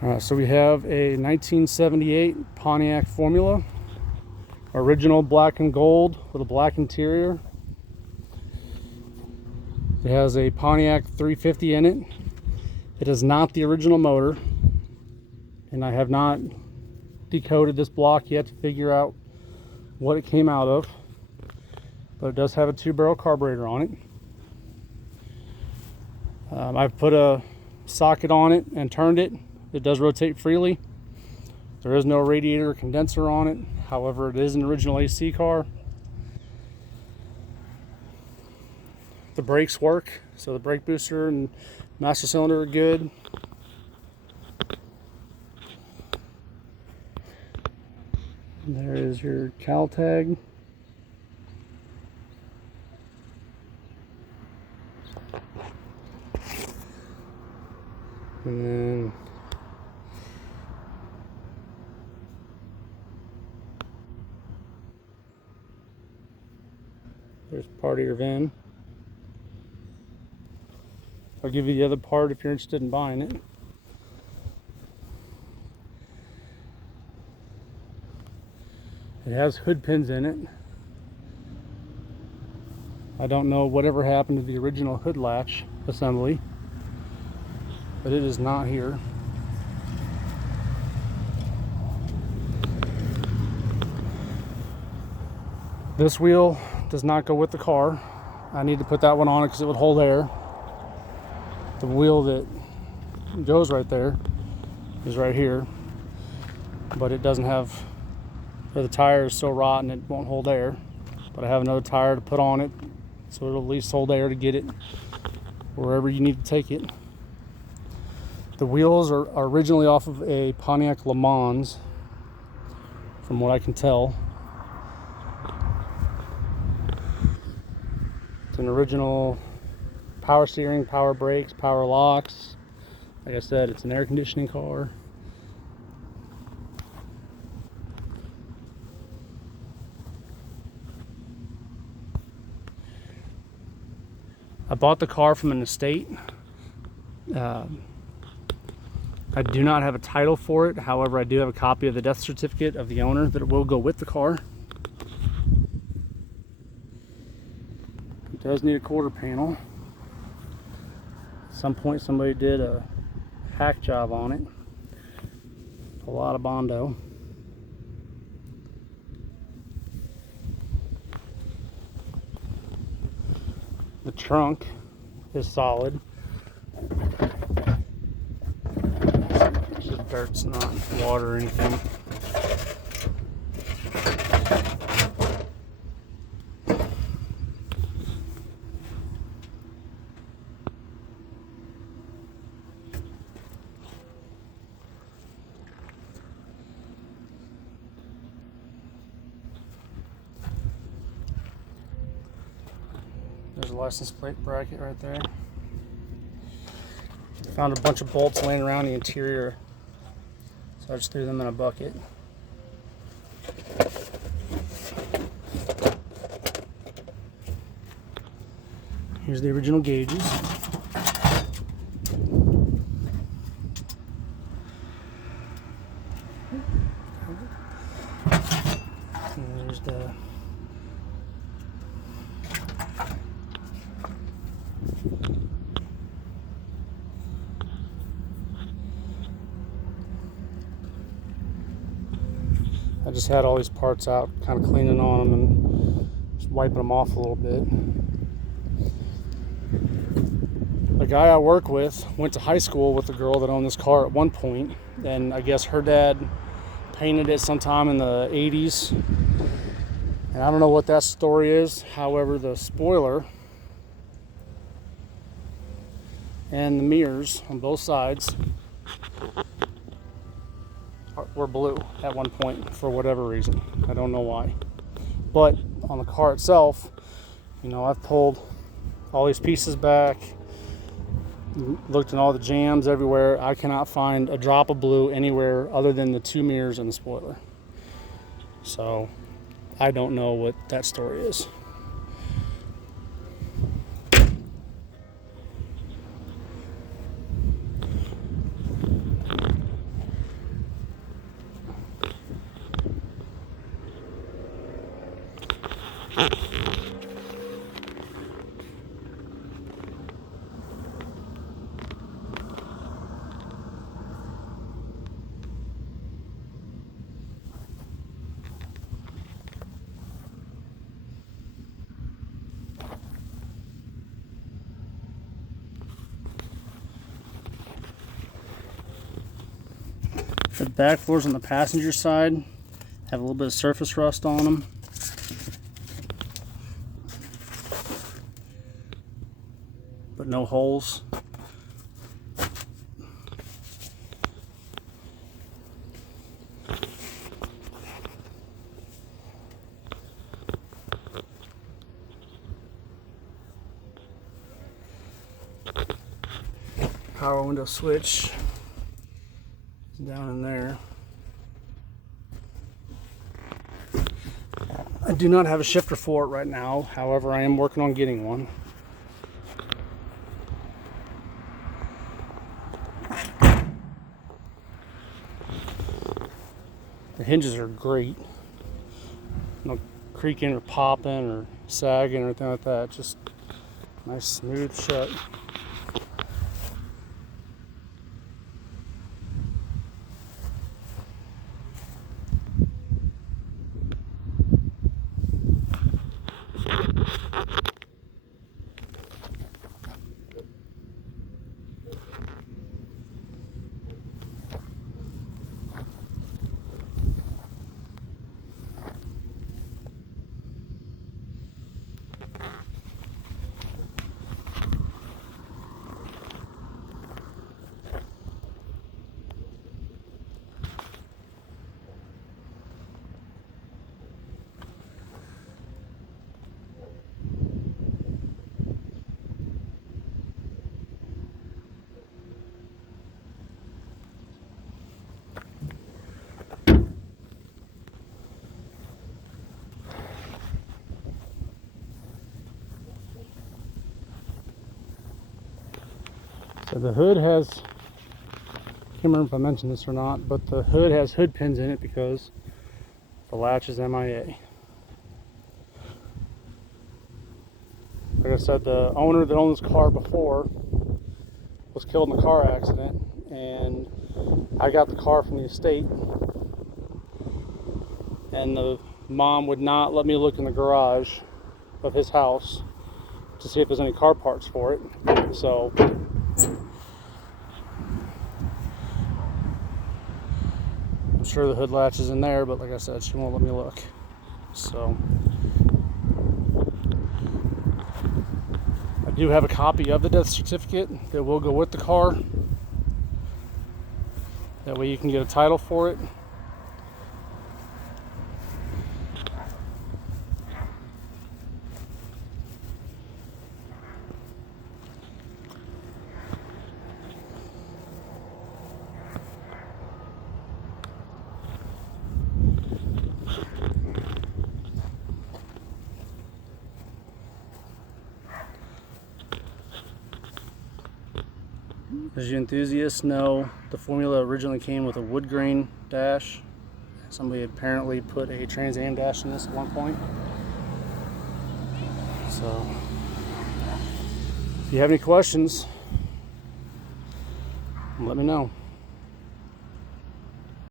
So we have a 1978 Pontiac Formula, original black and gold with a black interior. It has a Pontiac 350 in it. It is not the original motor, and I have not decoded this block yet to figure out what it came out of, but it does have a 2-barrel carburetor on it. I've put a socket on it and turned it. It does rotate freely. There is no radiator or condenser on it. However, it is an original AC car. The brakes work, so the brake booster and master cylinder are good. And there is your cal tag. And then there's part of your VIN. I'll give you the other part if you're interested in buying it. It has hood pins in it. I don't know whatever happened to the original hood latch assembly, but it is not here. This wheel does not go with the car. I need to put that one on it because it would hold air. The wheel that goes right there is right here, but it doesn't have, or the tire is so rotten it won't hold air. But I have another tire to put on it so it'll at least hold air to get it wherever you need to take it. The wheels are originally off of a Pontiac Le Mans, from what I can tell. It's an original power steering, power brakes, power locks. Like I said, it's an air conditioning car. I bought the car from an estate. I do not have a title for it. However, I do have a copy of the death certificate of the owner that will go with the car. It does need a quarter panel. At some point somebody did a hack job on it. A lot of Bondo. The trunk is solid. The dirt's not water or anything. There's a license plate bracket right there. Found a bunch of bolts laying around the interior, so I just threw them in a bucket. Here's the original gauges. And there's the I just had all these parts out, kind of cleaning on them and just wiping them off a little bit. The guy I work with went to high school with the girl that owned this car at one point, and I guess her dad painted it sometime in the 80s. And I don't know what that story is. However, the spoiler and the mirrors on both sides were blue at one point for whatever reason. I don't know why. But on the car itself, you know, I've pulled all these pieces back, looked in all the jams everywhere. I cannot find a drop of blue anywhere other than the 2 mirrors and the spoiler. So I don't know what that story is. The back floors on the passenger side have a little bit of surface rust on them. But no holes. Power window switch down in there. I do not have a shifter for it right now, however I am working on getting one. The hinges are great. No creaking or popping or sagging or anything like that. Just nice smooth shut. So the hood has, I can't remember if I mentioned this or not, but the hood has hood pins in it because the latch is MIA. Like I said, the owner that owned this car before was killed in a car accident, and I got the car from the estate, and the mom would not let me look in the garage of his house to see if there's any car parts for it. So I'm sure the hood latch is in there, but like I said, she won't let me look. So I do have a copy of the death certificate that will go with the car. That way you can get a title for it. As you enthusiasts know, the Formula originally came with a wood grain dash. Somebody apparently put a Trans Am dash in this at one point. So, if you have any questions, let me know.